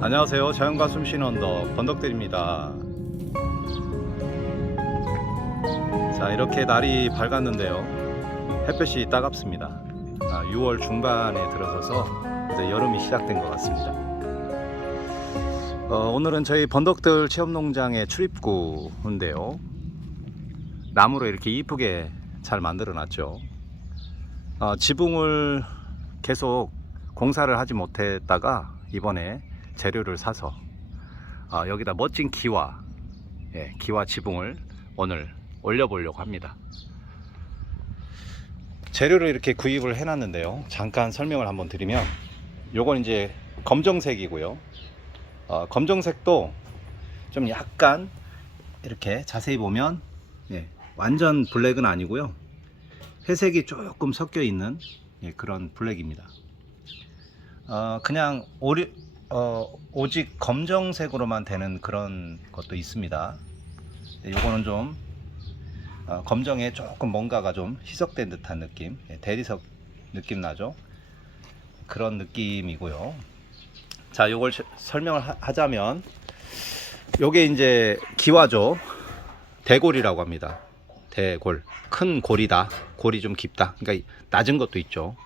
안녕하세요. 자연과 숨쉬는 언덕 번덕들입니다. 자, 이렇게 날이 밝았는데요, 햇볕이 따갑습니다. 6월 중반에 들어서서 이제 여름이 시작된 것 같습니다. 오늘은 저희 번덕들 체험농장의 출입구인데요, 나무로 이렇게 이쁘게 잘 만들어 놨죠. 지붕을 계속 공사를 하지 못했다가 이번에 재료를 사서 여기다 멋진 기와 지붕을 오늘 올려보려고 합니다. 재료를 이렇게 구입을 해놨는데요, 잠깐 설명을 한번 드리면, 요건 이제 검정색이고요. 검정색도 좀 약간 이렇게 자세히 보면 완전 블랙은 아니고요, 회색이 조금 섞여 있는 그런 블랙입니다. 그냥 오직 검정색으로만 되는 그런 것도 있습니다. 요거는 좀 검정에 조금 뭔가가 좀 희석된 듯한 느낌, 대리석 느낌 나죠? 그런 느낌이고요. 자, 요걸 설명을 하자면, 요게 이제 기와죠. 대골이라고 합니다. 대골, 큰 골이다, 골이 좀 깊다, 그러니까 낮은 것도 있죠.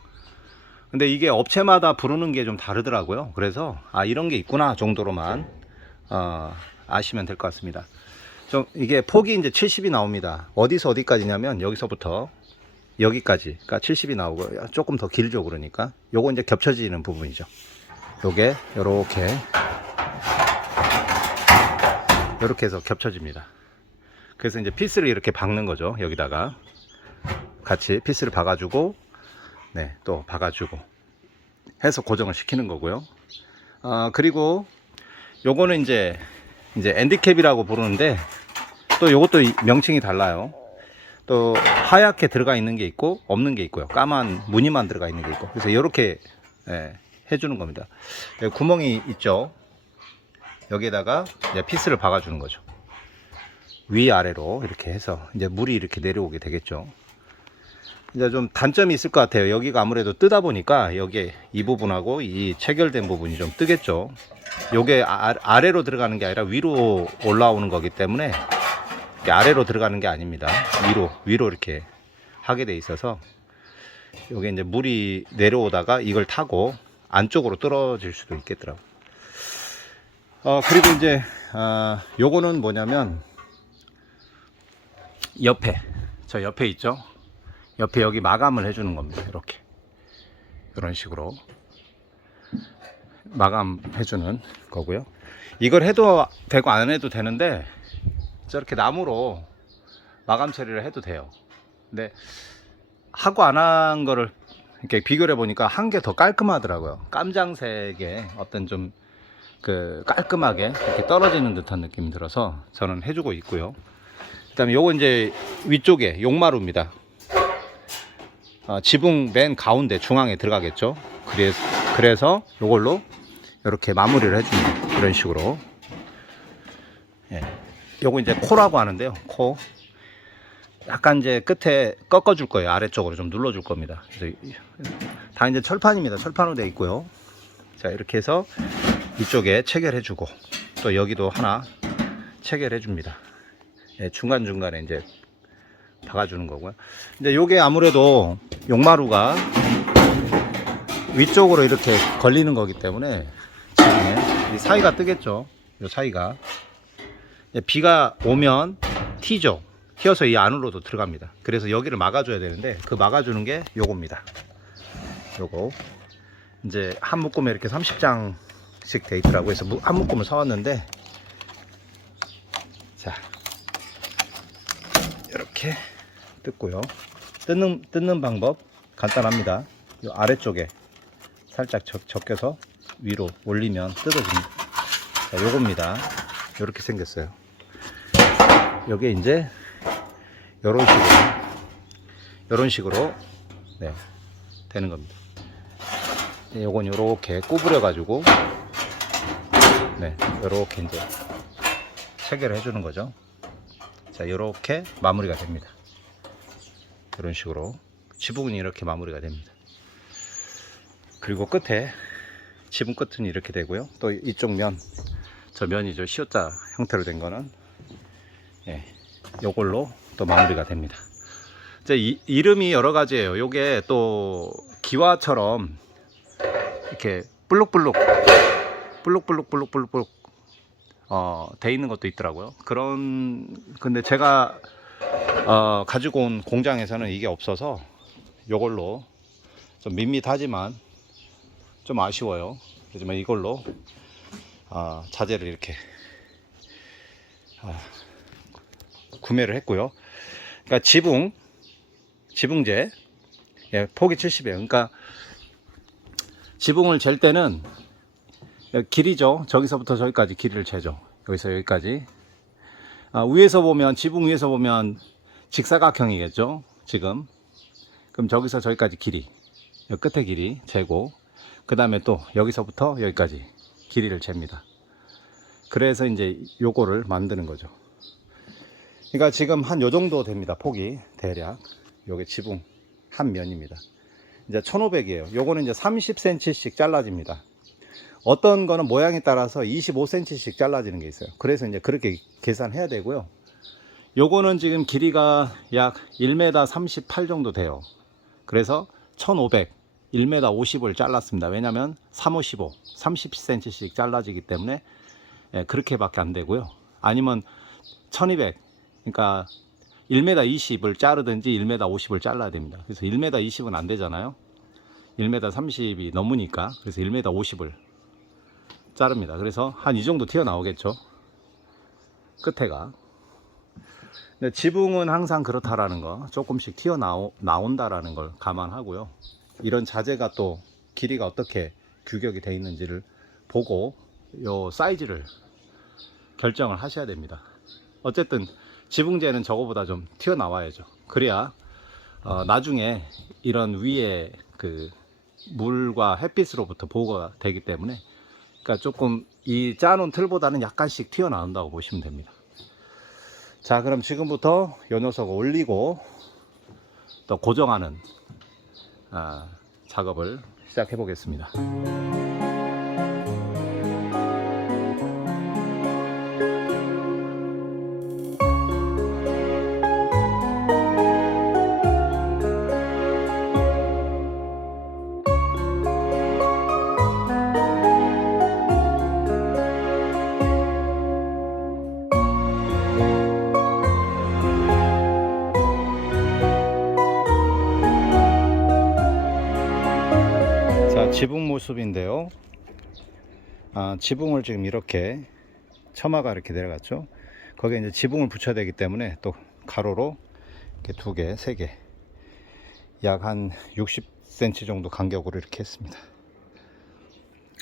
근데 이게 업체마다 부르는 게 좀 다르더라고요. 그래서 이런 게 있구나 정도로만 아시면 될 것 같습니다. 이게 폭이 이제 70이 나옵니다. 어디서 어디까지냐면 여기서부터 여기까지, 그러니까 70이 나오고 조금 더 길죠. 그러니까 요거 이제 겹쳐지는 부분이죠. 요게 요렇게 해서 겹쳐집니다. 그래서 이제 피스를 이렇게 박는 거죠. 여기다가 같이 피스를 박아주고, 또 박아주고 해서 고정을 시키는 거고요. 그리고 요거는 이제 엔디캡이라고 부르는데, 또 요것도 명칭이 달라요. 또 하얗게 들어가 있는 게 있고 없는 게 있고요, 까만 무늬만 들어가 있는 게 있고, 그래서 이렇게 해주는 겁니다. 여기 구멍이 있죠. 여기에다가 이제 피스를 박아주는 거죠. 위아래로 이렇게 해서 이제 물이 이렇게 내려오게 되겠죠. 이제 좀 단점이 있을 것 같아요. 여기가 아무래도 뜨다 보니까 여기 이 부분하고 이 체결된 부분이 좀 뜨겠죠. 요게 아래로 들어가는 게 아니라 위로 올라오는 거기 때문에, 아래로 들어가는 게 아닙니다. 위로 이렇게 하게 돼 있어서 요게 이제 물이 내려오다가 이걸 타고 안쪽으로 떨어질 수도 있겠더라고요. 그리고 이제 요거는 뭐냐면, 저 옆에 있죠. 옆에 여기 마감을 해주는 겁니다. 이렇게 이런 식으로 마감해주는 거고요. 이걸 해도 되고 안 해도 되는데, 저렇게 나무로 마감 처리를 해도 돼요. 근데 하고 안 한 거를 이렇게 비교를 해보니까 한 게 더 깔끔하더라고요. 깜장색의 어떤 좀 깔끔하게 이렇게 떨어지는 듯한 느낌이 들어서 저는 해주고 있고요. 그 다음에 요거 이제 위쪽에 용마루입니다. 지붕 맨 가운데 중앙에 들어가겠죠. 그래서 요걸로 이렇게 마무리를 해줍니다. 이런 식으로. 요거 이제 코라고 하는데요. 코. 약간 이제 끝에 꺾어줄 거예요. 아래쪽으로 좀 눌러줄 겁니다. 그래서 다 이제 철판입니다. 철판으로 되어 있고요. 자, 이렇게 해서 이쪽에 체결해주고, 또 여기도 하나 체결해줍니다. 중간중간에 이제 박아주는 거고요. 이제 요게 아무래도 용마루가 위쪽으로 이렇게 걸리는 거기 때문에 이 사이가 뜨겠죠. 요 사이가 비가 오면 튀어서 이 안으로도 들어갑니다. 그래서 여기를 막아줘야 되는데, 그 막아주는 게 요겁니다. 요거 이제 한 묶음에 이렇게 30장씩 돼 있더라고요. 그래서 한 묶음을 사왔는데, 자, 이렇게 뜯고요. 뜯는 방법 간단합니다. 이 아래쪽에 살짝 적혀서 위로 올리면 뜯어집니다. 자, 요겁니다. 요렇게 생겼어요. 요게 이제 요런 식으로 되는 겁니다. 요건 요렇게 구부려 가지고 요렇게 이제 체결을 해주는 거죠. 자, 요렇게 마무리가 됩니다. 이런 식으로 지붕이 이렇게 마무리가 됩니다. 그리고 끝에 지붕 끝은 이렇게 되고요. 또 이쪽 면, 저 면이죠. C자 형태로 된 거는 예, 요걸로 또 마무리가 됩니다. 이제 이름이 여러 가지예요. 요게 또 기와처럼 이렇게 블록블록 돼 있는 것도 있더라고요. 근데 제가 가지고 온 공장에서는 이게 없어서 요걸로 좀 밋밋하지만 좀 아쉬워요. 하지만 이걸로 자재를 이렇게 구매를 했고요. 그러니까 지붕재 예, 폭이 70이에요. 그러니까 지붕을 잴 때는 길이죠. 저기서부터 저기까지 길이를 재죠. 여기서 여기까지. 위에서 보면, 지붕 위에서 보면 직사각형이겠죠. 지금. 그럼 저기서 저기까지 길이, 여기 끝에 길이 재고, 그 다음에 또 여기서부터 여기까지 길이를 잽니다. 그래서 이제 요거를 만드는 거죠. 그러니까 지금 한 요 정도 됩니다. 폭이 대략. 요게 지붕 한 면입니다. 이제 1500이에요. 요거는 이제 30cm씩 잘라집니다. 어떤 거는 모양에 따라서 25cm씩 잘라지는 게 있어요. 그래서 이제 그렇게 계산해야 되고요. 요거는 지금 길이가 약 1m 38 정도 돼요. 그래서 1500, 1m 50을 잘랐습니다. 왜냐면 355, 30cm씩 잘라지기 때문에 그렇게밖에 안 되고요. 아니면 1200, 그러니까 1m 20을 자르든지 1m 50을 잘라야 됩니다. 그래서 1m 20은 안 되잖아요. 1m 30이 넘으니까. 그래서 1m 50을 자릅니다. 그래서 한 이 정도 튀어나오겠죠. 끝에가. 근데 지붕은 항상 그렇다라는 거, 조금씩 튀어나온다라는 걸 감안하고요. 이런 자재가 또 길이가 어떻게 규격이 되어 있는지를 보고 요 사이즈를 결정을 하셔야 됩니다. 어쨌든 지붕재는 저거보다 좀 튀어나와야죠. 그래야 나중에 이런 위에 그 물과 햇빛으로부터 보호가 되기 때문에, 그러니까 조금 이 짜놓은 틀보다는 약간씩 튀어나온다고 보시면 됩니다. 자, 그럼 지금부터 요 녀석을 올리고 또 고정하는 작업을 시작해 보겠습니다. 지붕 모습인데요. 지붕을 지금 이렇게 처마가 이렇게 내려갔죠. 거기에 이제 지붕을 붙여야 되기 때문에 또 가로로 이렇게 2개, 3개, 약 한 60cm 정도 간격으로 이렇게 했습니다.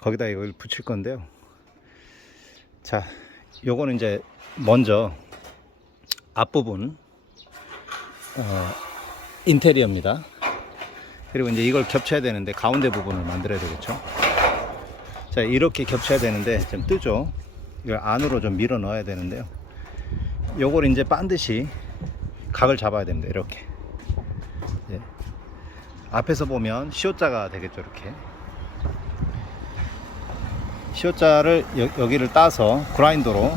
거기다 이걸 붙일 건데요. 자, 요거는 이제 먼저 앞부분 인테리어입니다. 그리고 이제 이걸 겹쳐야 되는데 가운데 부분을 만들어야 되겠죠. 자, 이렇게 겹쳐야 되는데 좀 뜨죠. 이걸 안으로 좀 밀어 넣어야 되는데요. 요걸 이제 반드시 각을 잡아야 됩니다. 이렇게. 예. 앞에서 보면 C자가 되겠죠. 이렇게. C자를 여기를 따서 그라인더로,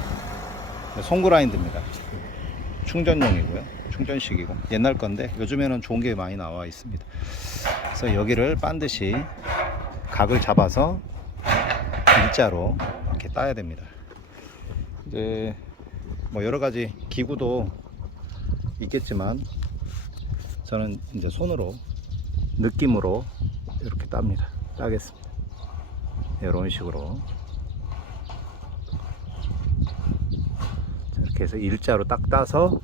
손그라인드입니다. 충전용이고요. 충전식이고 옛날 건데 요즘에는 좋은 게 많이 나와 있습니다. 그래서 여기를 반드시 각을 잡아서 일자로 이렇게 따야 됩니다. 이제 뭐 여러 가지 기구도 있겠지만 저는 이제 손으로 느낌으로 이렇게 따겠습니다. 이런 식으로 이렇게 해서 일자로 딱 따서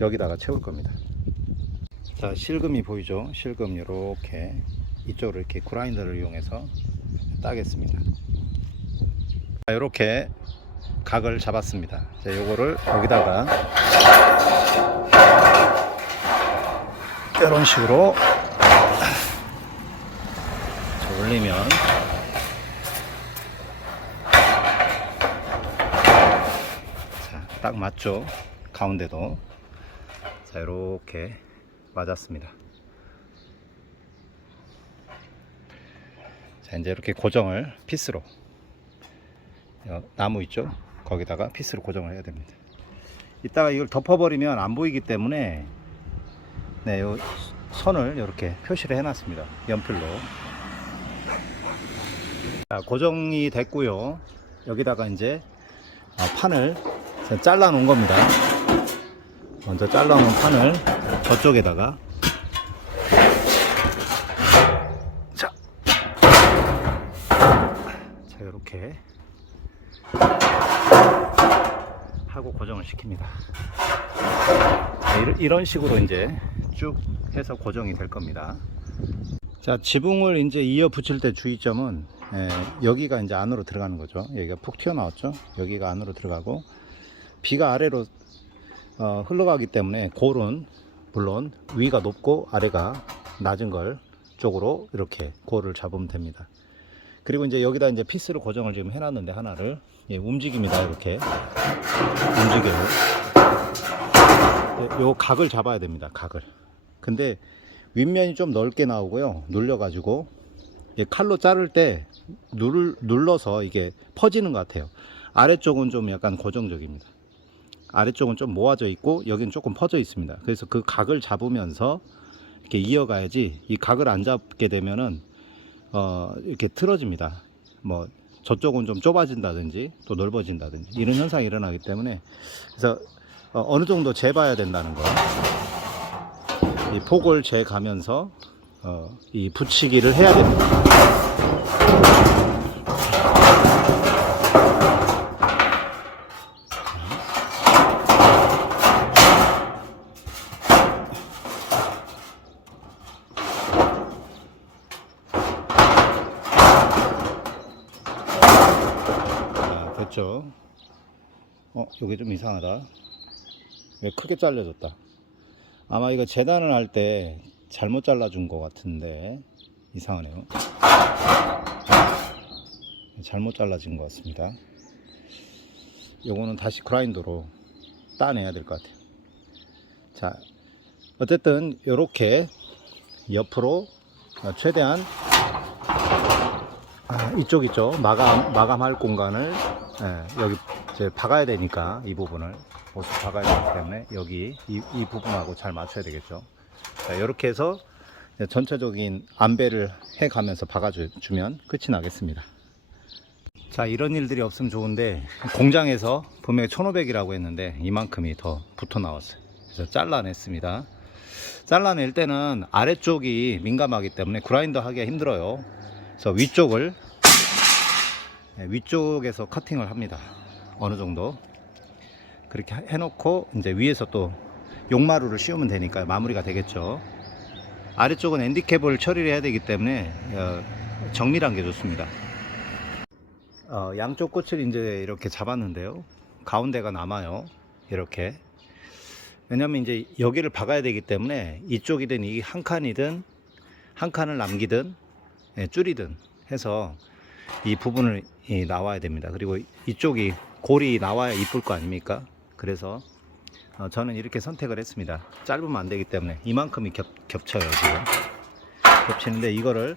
여기다가 채울 겁니다. 자, 실금이 보이죠? 실금 이렇게 이쪽으로 이렇게 그라인더를 이용해서 따겠습니다. 자, 이렇게 각을 잡았습니다. 자, 요거를 여기다가 이런 식으로 올리면 자, 딱 맞죠? 가운데도. 자, 이렇게 맞았습니다. 자, 이제 이렇게 고정을 피스로, 나무 있죠? 거기다가 피스로 고정을 해야 됩니다. 이따가 이걸 덮어버리면 안 보이기 때문에 네, 요 선을 이렇게 표시를 해놨습니다. 연필로. 자, 고정이 됐고요. 여기다가 이제 판을 잘라 놓은 겁니다. 먼저 잘라 놓은 판을 저쪽에다가 자, 이렇게 하고 고정을 시킵니다. 자, 이런 식으로 이제 쭉 해서 고정이 될 겁니다. 자, 지붕을 이제 이어 붙일 때 주의점은 여기가 이제 안으로 들어가는 거죠. 여기가 푹 튀어나왔죠. 여기가 안으로 들어가고 비가 아래로 흘러가기 때문에 골은 물론 위가 높고 아래가 낮은 걸 쪽으로 이렇게 골을 잡으면 됩니다. 그리고 이제 여기다 이제 피스를 고정을 지금 해놨는데 하나를 움직입니다. 이렇게 움직여요. 요 각을 잡아야 됩니다. 각을. 근데 윗면이 좀 넓게 나오고요. 눌려가지고 칼로 자를 때 눌러서 이게 퍼지는 것 같아요. 아래쪽은 좀 약간 고정적입니다. 아래쪽은 좀 모아져 있고 여기는 조금 퍼져 있습니다. 그래서 그 각을 잡으면서 이렇게 이어가야지, 이 각을 안 잡게 되면은 이렇게 틀어집니다. 뭐 저쪽은 좀 좁아진다든지 또 넓어진다든지 이런 현상이 일어나기 때문에, 그래서 어느 정도 재봐야 된다는 거, 이 폭을 재가면서 이 붙이기를 해야 됩니다. 자, 됐죠? 여기 좀 이상하다. 왜 크게 잘려졌다. 아마 이거 재단을 할 때 잘못 잘라준 것 같은데 이상하네요. 잘못 잘라진 것 같습니다. 요거는 다시 그라인더로 따내야 될 것 같아요. 자, 어쨌든 요렇게 옆으로 최대한 이쪽 있죠, 마감할 공간을 여기 이제 박아야 되니까 이 부분을 못을 박아야 되기 때문에 여기 이 부분하고 잘 맞춰야 되겠죠. 자, 이렇게 해서 전체적인 안배를 해 가면서 박아주면 끝이 나겠습니다. 자, 이런 일들이 없으면 좋은데 공장에서 분명히 1500이라고 했는데 이만큼이 더 붙어 나왔어요. 그래서 잘라냈습니다. 잘라낼 때는 아래쪽이 민감하기 때문에 그라인더 하기가 힘들어요. 그래서 위쪽에서 커팅을 합니다. 어느 정도 그렇게 해놓고 이제 위에서 또 용마루를 씌우면 되니까 마무리가 되겠죠. 아래쪽은 핸디캡을 처리를 해야 되기 때문에 정밀한 게 좋습니다. 양쪽 끝을 이제 이렇게 잡았는데요. 가운데가 남아요. 이렇게. 왜냐면 이제 여기를 박아야 되기 때문에 이쪽이든 이 한 칸이든 한 칸을 남기든 줄이든 해서 이 부분을 나와야 됩니다. 그리고 이쪽이 골이 나와야 이쁠 거 아닙니까? 그래서 저는 이렇게 선택을 했습니다. 짧으면 안 되기 때문에. 이만큼이 겹쳐요. 지금 겹치는데 이거를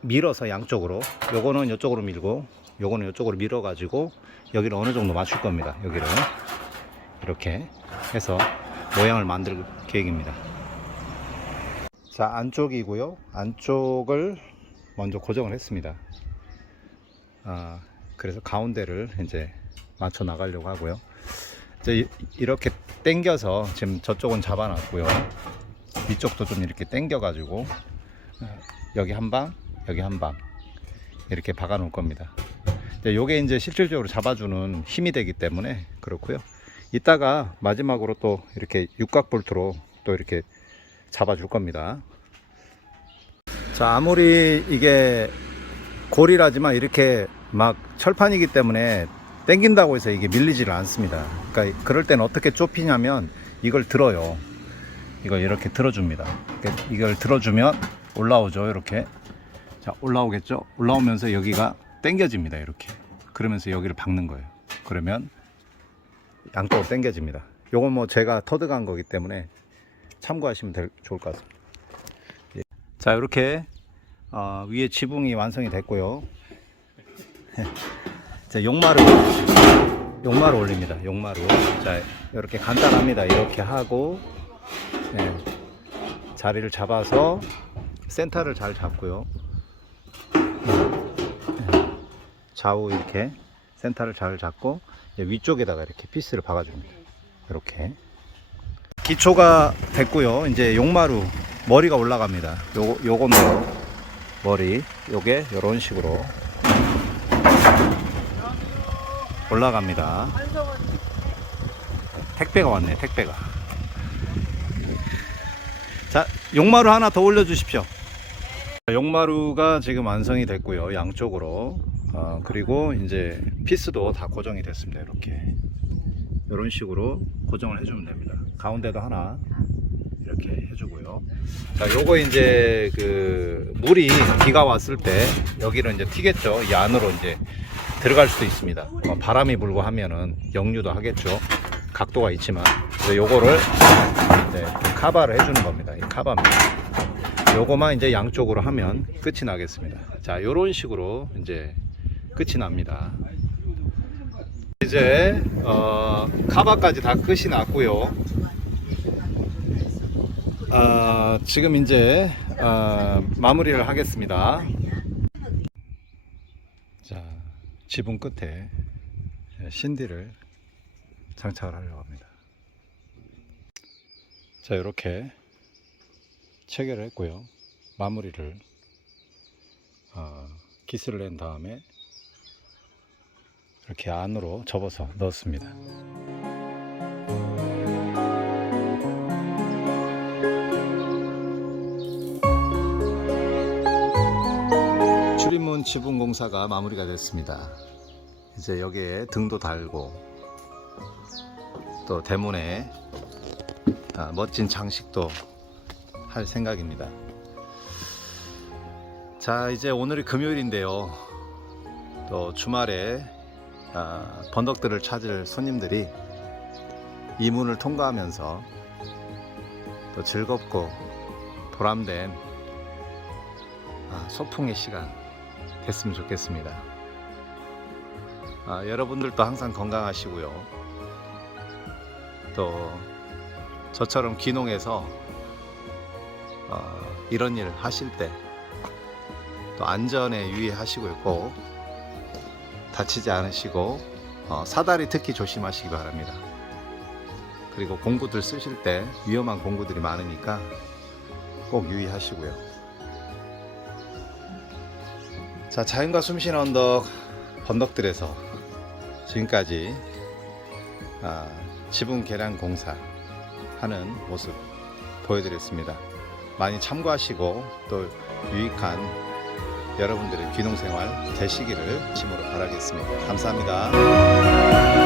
밀어서 양쪽으로, 요거는 이쪽으로 밀고 요거는 이쪽으로 밀어 가지고 여기를 어느 정도 맞출 겁니다. 여기를 이렇게 해서 모양을 만들 계획입니다. 자, 안쪽이고요. 안쪽을 먼저 고정을 했습니다. 그래서 가운데를 이제 맞춰 나가려고 하고요. 이제 이렇게 당겨서 지금 저쪽은 잡아놨고요. 이쪽도 좀 이렇게 당겨 가지고 여기 한 방, 여기 한 방 이렇게 박아 놓을 겁니다. 요게 이제 실질적으로 잡아주는 힘이 되기 때문에 그렇고요. 이따가 마지막으로 또 이렇게 육각 볼트로 또 이렇게 잡아줄 겁니다. 자, 아무리 이게 골이라지만 이렇게 막 철판이기 때문에 당긴다고 해서 이게 밀리지를 않습니다. 그러니까 그럴 때는 어떻게 좁히냐면 이걸 들어요. 이걸 이렇게 들어줍니다. 그러니까 이걸 들어주면 올라오죠. 이렇게. 자, 올라오겠죠. 올라오면서 여기가 당겨집니다. 이렇게. 그러면서 여기를 박는 거예요. 그러면 양쪽으로 당겨집니다. 요건 뭐 제가 터득한 거기 때문에 참고하시면 좋을 것 같습니다. 자, 이렇게 위에 지붕이 완성이 됐고요. 자, 용마루 올립니다. 용마루. 자, 이렇게 간단합니다. 이렇게 하고, 네, 자리를 잡아서 센터를 잘 잡고요. 네, 좌우 이렇게 센터를 잘 잡고 위쪽에다가 이렇게 피스를 박아줍니다. 이렇게 기초가 됐고요. 이제 용마루 머리가 올라갑니다. 요건도 머리 요게 요런 식으로 올라갑니다. 택배가 왔네. 택배가. 자, 용마루 하나 더 올려 주십시오. 용마루가 지금 완성이 됐고요. 양쪽으로. 그리고 이제 피스도 다 고정이 됐습니다. 이렇게 이런 식으로 고정을 해주면 됩니다. 가운데도 하나 이렇게 해주고요. 자, 요거 이제 그 물이 비가 왔을 때 여기를 이제 튀겠죠. 이 안으로 이제 들어갈 수도 있습니다. 바람이 불고 하면은 역류도 하겠죠. 각도가 있지만 요거를 카바를 해주는 겁니다. 이 카바입니다. 요거만 이제 양쪽으로 하면 끝이 나겠습니다. 자, 요런 식으로 이제 끝이 납니다. 이제 카바까지 다 끝이 났고요. 지금 이제 마무리를 하겠습니다. 자, 지붕 끝에 신디를 장착을 하려고 합니다. 자, 이렇게 체결을 했고요. 마무리를 기스를 낸 다음에 이렇게 안으로 접어서 넣었습니다. 출입문 지붕 공사가 마무리가 됐습니다. 이제 여기에 등도 달고 또 대문에 멋진 장식도 할 생각입니다. 자, 이제 오늘이 금요일인데요. 또 주말에 번덕들을 찾을 손님들이 이 문을 통과하면서 또 즐겁고 보람된 소풍의 시간 됐으면 좋겠습니다. 여러분들도 항상 건강하시고요. 또 저처럼 귀농해서 이런 일 하실 때 또 안전에 유의하시고요. 꼭 다치지 않으시고 사다리 특히 조심하시기 바랍니다. 그리고 공구들 쓰실 때 위험한 공구들이 많으니까 꼭 유의하시고요. 자, 자연과 숨쉬는 언덕 번덕들에서 지금까지 지붕 개량 공사 하는 모습 보여드렸습니다. 많이 참고하시고 또 유익한 여러분들의 귀농생활 되시기를 진심으로 바라겠습니다. 감사합니다.